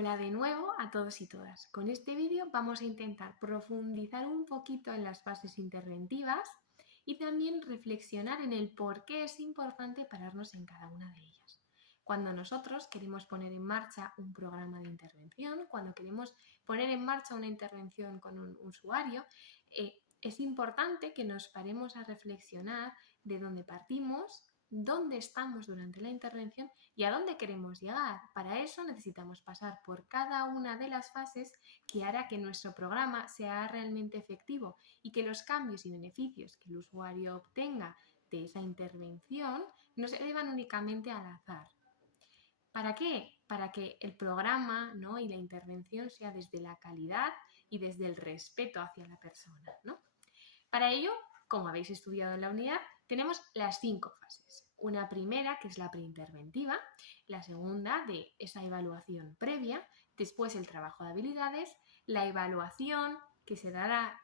Hola de nuevo a todos y todas. Con este vídeo vamos a intentar profundizar un poquito en las fases interventivas y también reflexionar en el por qué es importante pararnos en cada una de ellas. Cuando nosotros queremos poner en marcha un programa de intervención, cuando queremos poner en marcha una intervención con un usuario, es importante que nos paremos a reflexionar de dónde partimos, dónde estamos durante la intervención y a dónde queremos llegar. Para eso necesitamos pasar por cada una de las fases que hará que nuestro programa sea realmente efectivo y que los cambios y beneficios que el usuario obtenga de esa intervención no se deban únicamente al azar. ¿Para qué? Para que el programa, ¿no?, y la intervención sea desde la calidad y desde el respeto hacia la persona, ¿no? Para ello, como habéis estudiado en la unidad, tenemos las 5 fases. Una primera, que es la preinterventiva, la segunda, de esa evaluación previa, después el trabajo de habilidades, la evaluación, que se dará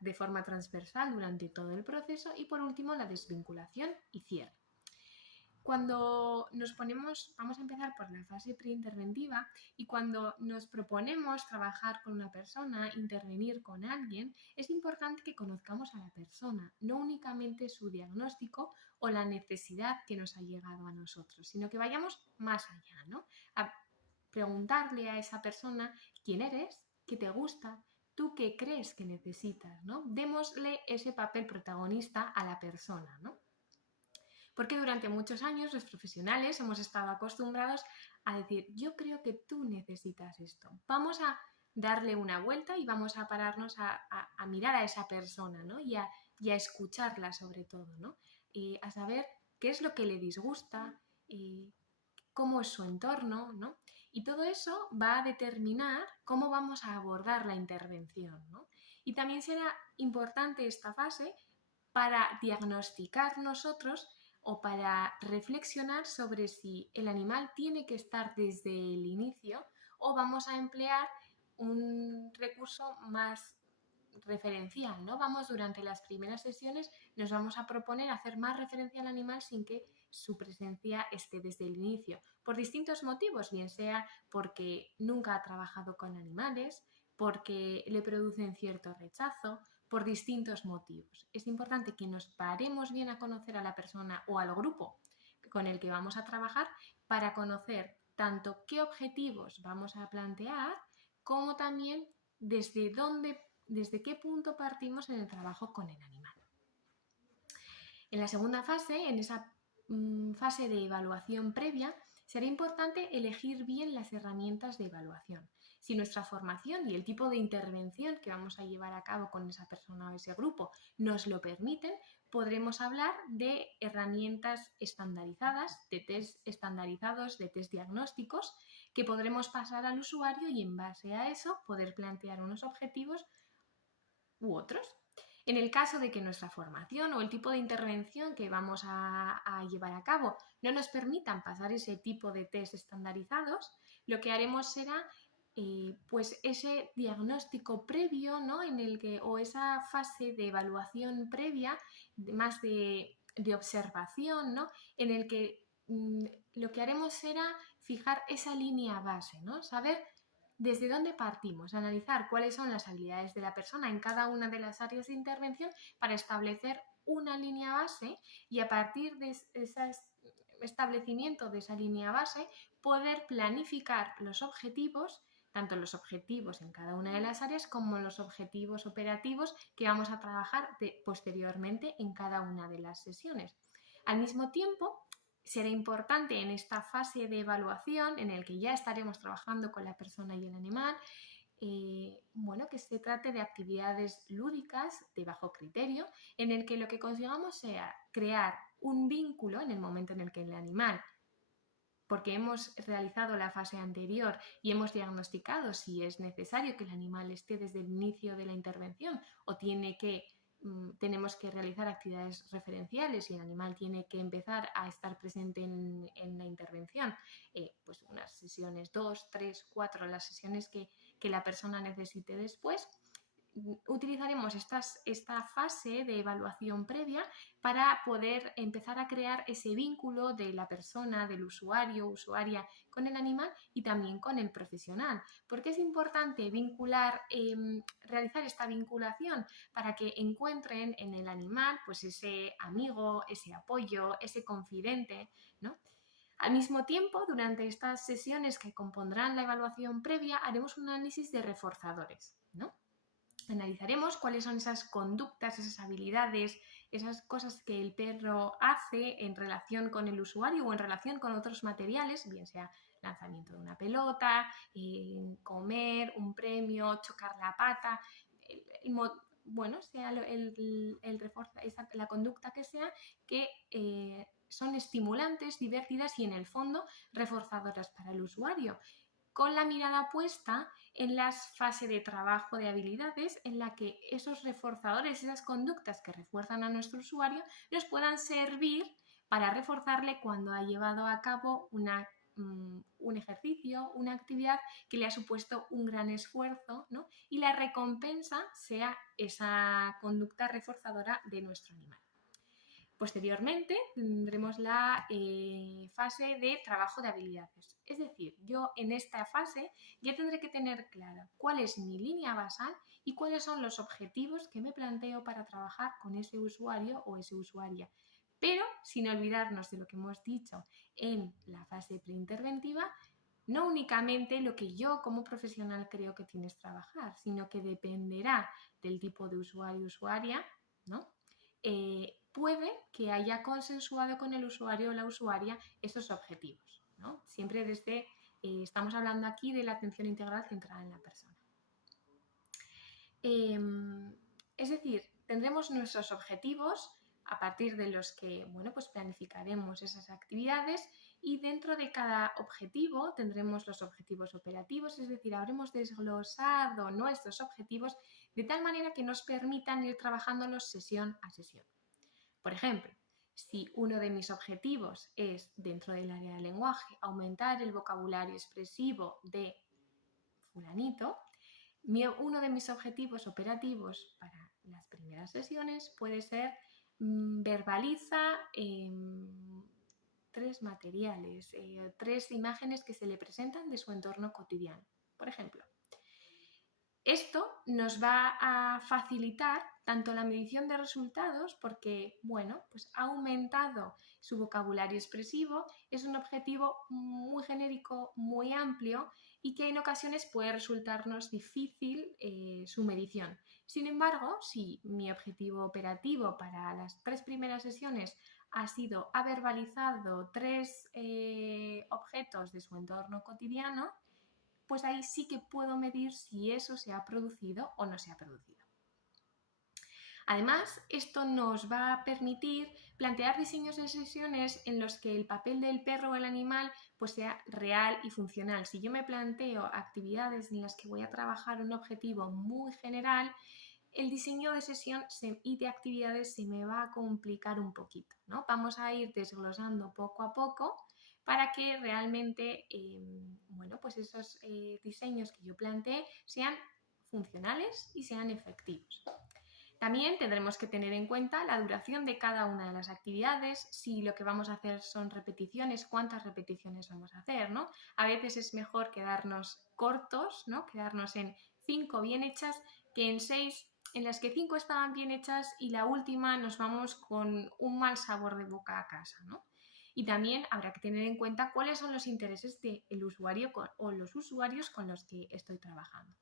de forma transversal durante todo el proceso, y por último, la desvinculación y cierre. Cuando vamos a empezar por la fase preinterventiva, y cuando nos proponemos trabajar con una persona, intervenir con alguien, es importante que conozcamos a la persona, no únicamente su diagnóstico o la necesidad que nos ha llegado a nosotros, sino que vayamos más allá, ¿no? A preguntarle a esa persona quién eres, qué te gusta, tú qué crees que necesitas, ¿no? Démosle ese papel protagonista a la persona, ¿no? Porque durante muchos años los profesionales hemos estado acostumbrados a decir, yo creo que tú necesitas esto. Vamos a darle una vuelta y vamos a pararnos a mirar a esa persona, ¿no? y a escucharla sobre todo, ¿no? A saber qué es lo que le disgusta, cómo es su entorno, ¿no? Y todo eso va a determinar cómo vamos a abordar la intervención, ¿no? Y también será importante esta fase para diagnosticar nosotros o para reflexionar sobre si el animal tiene que estar desde el inicio o vamos a emplear un recurso más referencial, ¿no? Durante las primeras sesiones nos vamos a proponer hacer más referencia al animal sin que su presencia esté desde el inicio, por distintos motivos, bien sea porque nunca ha trabajado con animales, porque le producen cierto rechazo, por distintos motivos. Es importante que nos paremos bien a conocer a la persona o al grupo con el que vamos a trabajar para conocer tanto qué objetivos vamos a plantear como también desde qué punto partimos en el trabajo con el animal. En la segunda fase, en esa fase de evaluación previa, será importante elegir bien las herramientas de evaluación. Si nuestra formación y el tipo de intervención que vamos a llevar a cabo con esa persona o ese grupo nos lo permiten, podremos hablar de herramientas estandarizadas, de test estandarizados, de test diagnósticos, que podremos pasar al usuario y en base a eso poder plantear unos objetivos u otros. En el caso de que nuestra formación o el tipo de intervención que vamos a llevar a cabo no nos permitan pasar ese tipo de test estandarizados, lo que haremos será pues ese diagnóstico previo, ¿no?, o esa fase de evaluación previa, más de observación, ¿no?, en el que lo que haremos será fijar esa línea base, ¿no? Saber ¿desde dónde partimos? Analizar cuáles son las habilidades de la persona en cada una de las áreas de intervención para establecer una línea base y a partir de ese establecimiento de esa línea base poder planificar los objetivos, tanto los objetivos en cada una de las áreas como los objetivos operativos que vamos a trabajar posteriormente en cada una de las sesiones. Al mismo tiempo, será importante en esta fase de evaluación en el que ya estaremos trabajando con la persona y el animal, que se trate de actividades lúdicas de bajo criterio en el que lo que consigamos sea crear un vínculo en el momento en el que el animal, porque hemos realizado la fase anterior y hemos diagnosticado si es necesario que el animal esté desde el inicio de la intervención o tenemos que realizar actividades referenciales y el animal tiene que empezar a estar presente en la intervención, pues unas sesiones 2, 3, 4, las sesiones que la persona necesite después. utilizaremos esta fase de evaluación previa para poder empezar a crear ese vínculo de la persona, del usuario o usuaria con el animal y también con el profesional. Porque es importante realizar esta vinculación para que encuentren en el animal pues ese amigo, ese apoyo, ese confidente, ¿no? Al mismo tiempo, durante estas sesiones que compondrán la evaluación previa, haremos un análisis de reforzadores, ¿no? Analizaremos cuáles son esas conductas, esas habilidades, esas cosas que el perro hace en relación con el usuario o en relación con otros materiales, bien sea lanzamiento de una pelota, comer, un premio, chocar la pata, sea la conducta que sea, que son estimulantes, divertidas y en el fondo reforzadoras para el usuario, con la mirada puesta en la fase de trabajo de habilidades en la que esos reforzadores, esas conductas que refuerzan a nuestro usuario, nos puedan servir para reforzarle cuando ha llevado a cabo un ejercicio, una actividad que le ha supuesto un gran esfuerzo, ¿no? Y la recompensa sea esa conducta reforzadora de nuestro animal. Posteriormente tendremos la fase de trabajo de habilidades. Es decir, yo en esta fase ya tendré que tener clara cuál es mi línea basal y cuáles son los objetivos que me planteo para trabajar con ese usuario o esa usuaria. Pero sin olvidarnos de lo que hemos dicho en la fase preinterventiva, no únicamente lo que yo como profesional creo que tienes que trabajar, sino que dependerá del tipo de usuario o usuaria, ¿no? Puede que haya consensuado con el usuario o la usuaria esos objetivos, ¿no? Siempre estamos hablando aquí de la atención integral centrada en la persona. Es decir, tendremos nuestros objetivos a partir de los que, pues planificaremos esas actividades y dentro de cada objetivo tendremos los objetivos operativos, es decir, habremos desglosado nuestros objetivos de tal manera que nos permitan ir trabajándolos sesión a sesión. Por ejemplo, si uno de mis objetivos es, dentro del área del lenguaje, aumentar el vocabulario expresivo de fulanito, uno de mis objetivos operativos para las primeras sesiones puede ser verbaliza 3 materiales, 3 imágenes que se le presentan de su entorno cotidiano, por ejemplo. Esto nos va a facilitar tanto la medición de resultados porque, pues ha aumentado su vocabulario expresivo, es un objetivo muy genérico, muy amplio y que en ocasiones puede resultarnos difícil su medición. Sin embargo, si mi objetivo operativo para las 3 primeras sesiones ha verbalizado 3 objetos de su entorno cotidiano, pues ahí sí que puedo medir si eso se ha producido o no se ha producido. Además, esto nos va a permitir plantear diseños de sesiones en los que el papel del perro o el animal pues sea real y funcional. Si yo me planteo actividades en las que voy a trabajar un objetivo muy general, el diseño de sesión y de actividades se me va a complicar un poquito, ¿no? Vamos a ir desglosando poco a poco para que realmente pues esos diseños que yo planteé sean funcionales y sean efectivos. También tendremos que tener en cuenta la duración de cada una de las actividades, si lo que vamos a hacer son repeticiones, cuántas repeticiones vamos a hacer, ¿no? A veces es mejor quedarnos cortos, ¿no? Quedarnos en 5 bien hechas que en 6 en las que 5 estaban bien hechas y la última nos vamos con un mal sabor de boca a casa, ¿no? Y también habrá que tener en cuenta cuáles son los intereses del usuario o los usuarios con los que estoy trabajando.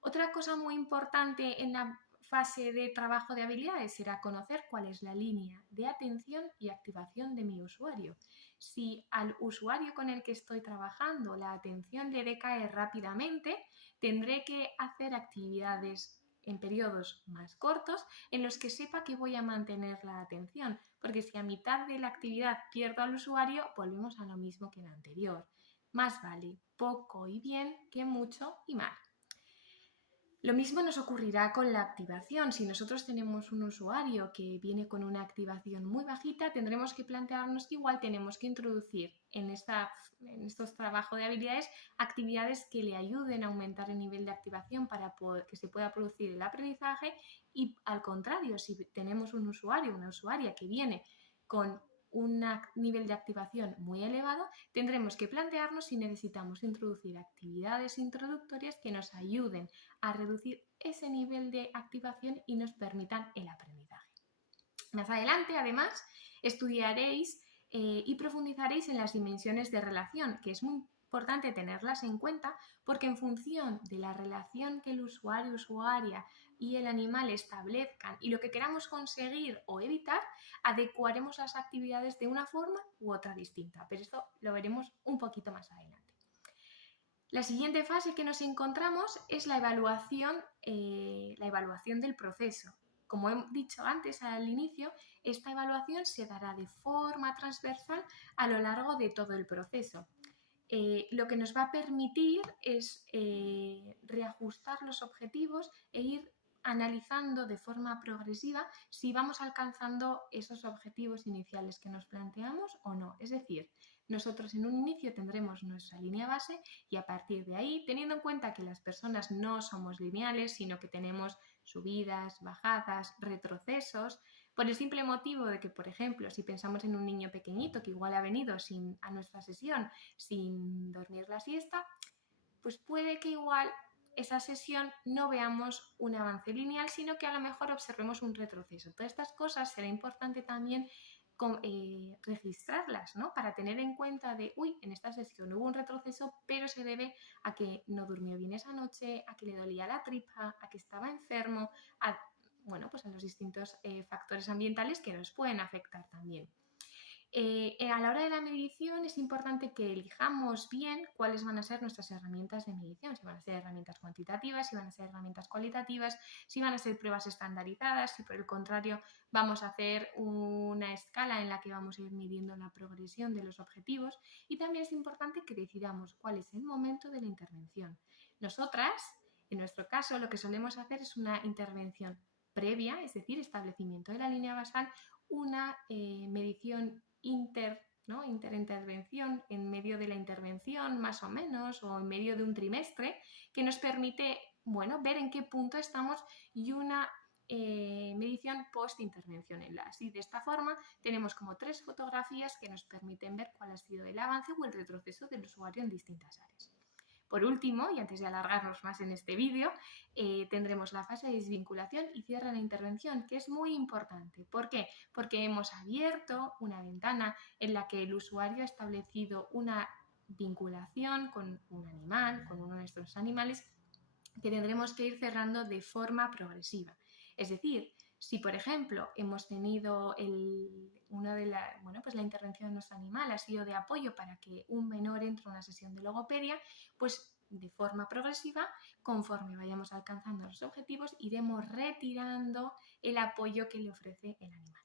Otra cosa muy importante en la fase de trabajo de habilidades será conocer cuál es la línea de atención y activación de mi usuario. Si al usuario con el que estoy trabajando la atención le decae rápidamente, tendré que hacer actividades en periodos más cortos en los que sepa que voy a mantener la atención, porque si a mitad de la actividad pierdo al usuario, volvemos a lo mismo que en la anterior. Más vale poco y bien que mucho y mal. Lo mismo nos ocurrirá con la activación. Si nosotros tenemos un usuario que viene con una activación muy bajita, tendremos que plantearnos que igual tenemos que introducir en estos trabajos de habilidades actividades que le ayuden a aumentar el nivel de activación para que se pueda producir el aprendizaje, y al contrario, si tenemos un usuario, una usuaria que viene con un nivel de activación muy elevado, tendremos que plantearnos si necesitamos introducir actividades introductorias que nos ayuden a reducir ese nivel de activación y nos permitan el aprendizaje. Más adelante, además, estudiaréis y profundizaréis en las dimensiones de relación, que es muy importante tenerlas en cuenta, porque en función de la relación que el usuario, usuaria y el animal establezcan y lo que queramos conseguir o evitar, adecuaremos las actividades de una forma u otra distinta, pero esto lo veremos un poquito más adelante. La siguiente fase que nos encontramos es la evaluación del proceso. Como he dicho antes al inicio, esta evaluación se dará de forma transversal a lo largo de todo el proceso. Lo que nos va a permitir es reajustar los objetivos e ir analizando de forma progresiva si vamos alcanzando esos objetivos iniciales que nos planteamos o no. Es decir, nosotros en un inicio tendremos nuestra línea base y a partir de ahí, teniendo en cuenta que las personas no somos lineales, sino que tenemos subidas, bajadas, retrocesos, por el simple motivo de que, por ejemplo, si pensamos en un niño pequeñito que igual ha venido a nuestra sesión sin dormir la siesta, pues puede que igual esa sesión no veamos un avance lineal, sino que a lo mejor observemos un retroceso. Todas estas cosas será importante también registrarlas, ¿no? Para tener en cuenta de, en esta sesión hubo un retroceso, pero se debe a que no durmió bien esa noche, a que le dolía la tripa, a que estaba enfermo, pues en los distintos factores ambientales que nos pueden afectar también. A la hora de la medición es importante que elijamos bien cuáles van a ser nuestras herramientas de medición, si van a ser herramientas cuantitativas, si van a ser herramientas cualitativas, si van a ser pruebas estandarizadas, si por el contrario vamos a hacer una escala en la que vamos a ir midiendo la progresión de los objetivos, y también es importante que decidamos cuál es el momento de la intervención. Nosotras, en nuestro caso, lo que solemos hacer es una intervención previa, es decir, establecimiento de la línea basal, una medición interintervención en medio de la intervención más o menos, o en medio de un trimestre, que nos permite ver en qué punto estamos, y una medición post-intervención en la ASI. De esta forma tenemos como 3 fotografías que nos permiten ver cuál ha sido el avance o el retroceso del usuario en distintas áreas. Por último, y antes de alargarnos más en este vídeo, tendremos la fase de desvinculación y cierre de la intervención, que es muy importante. ¿Por qué? Porque hemos abierto una ventana en la que el usuario ha establecido una vinculación con un animal, con uno de nuestros animales, que tendremos que ir cerrando de forma progresiva. Es decir, si por ejemplo hemos tenido la intervención de nuestro animal ha sido de apoyo para que un menor entre a una sesión de logopedia, pues de forma progresiva, conforme vayamos alcanzando los objetivos, iremos retirando el apoyo que le ofrece el animal.